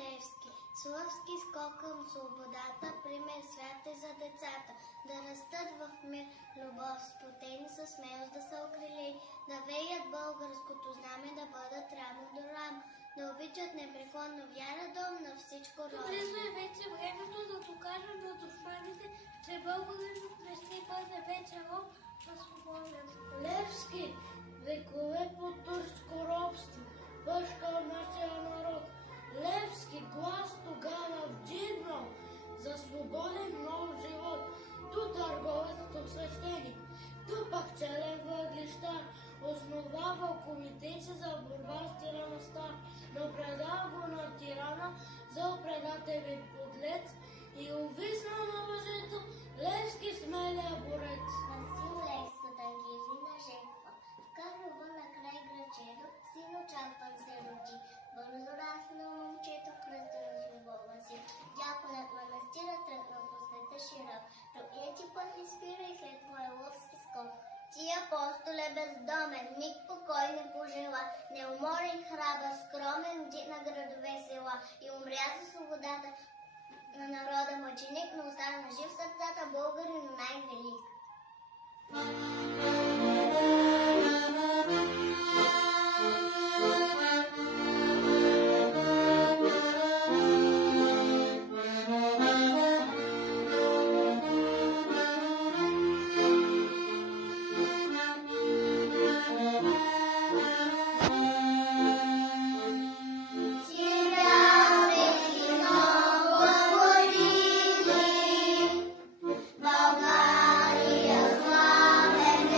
Левски. Славски скок към свободата, пример свят е за децата. Да растат в мир, любов, сплотени със смелост да са окрилени, да веят българското знаме, да бъдат рамо до рамо, да обичат непреклонно вяра дом на всичко родно. Близо е вече времето да докажем на душманите, че българинът не ще бъде вече роб, а свободен. Левски, векове по турско робство, бъшкал нашия народ. Левски глас тогава вдигнал за свободен нов живот. Ту търговец, ту свещеник, ту пак челен въглищар, основавал комитет за борба с тираността, но предал го на тирана за предателен подлец и увиснал на въжето Левски смелия борец. Васил Левската ангелина жертва, Карлова на край грачето, син очакван се роди. Бързо раснал момчето, кръстено с любова си. Дяконът манастира тръгнал по света широк. Проклети път изпира и след твоя лъвски скок. Ти, апостоле бездомен, ник покой не пожела, неуморен, храбър, скромен, вдит на градове села и умря за свободата на народа мъченик, но остана жив в сърцата българин най-велик. България, славен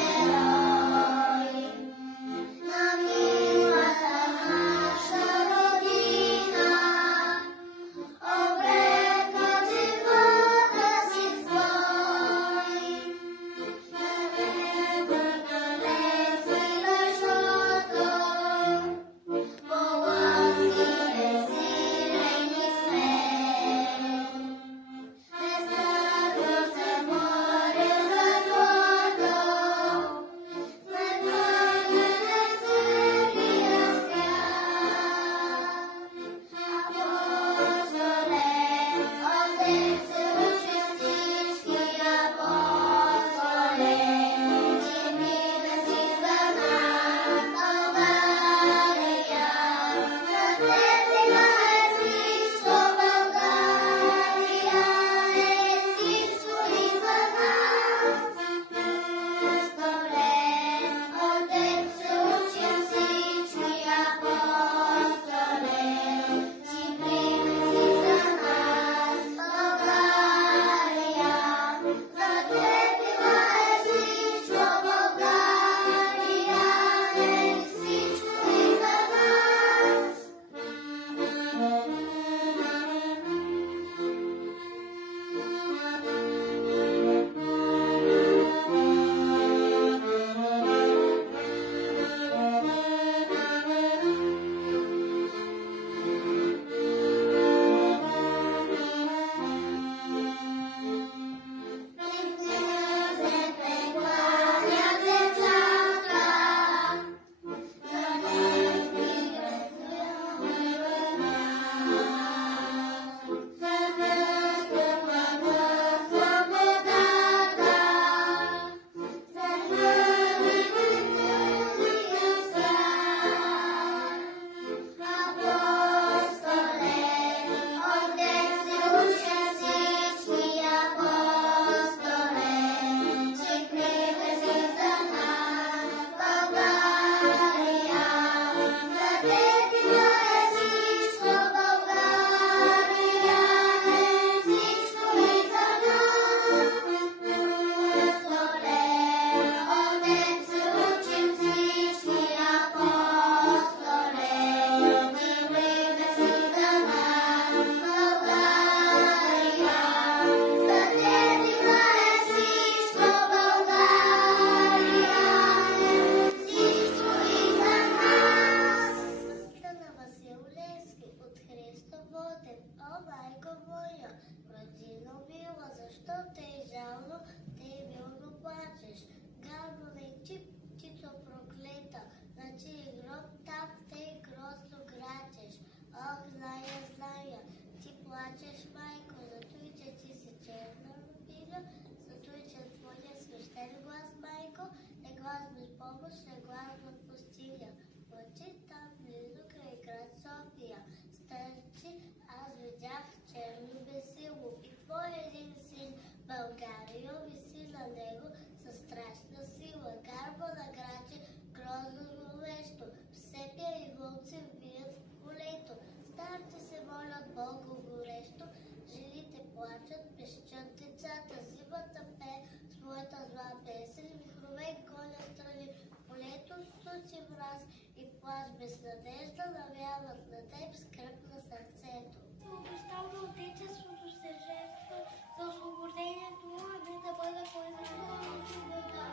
без надежда навяват на теб скръп на сърцето. Обещано отечеството се жертва за освобождението му, а не да бъде поемано. Свобода,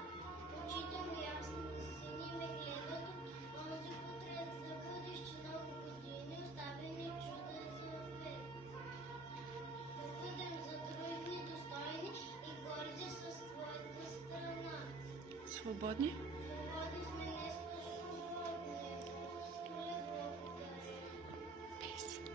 очите му ясни сини ме гледат от онзи потрес за бъдещи много години, оставени чудеса свет. Да бъдем задружни, достойни и горди с твоята страна. Свободни? Свободни сме, днес свободни. Благодаря.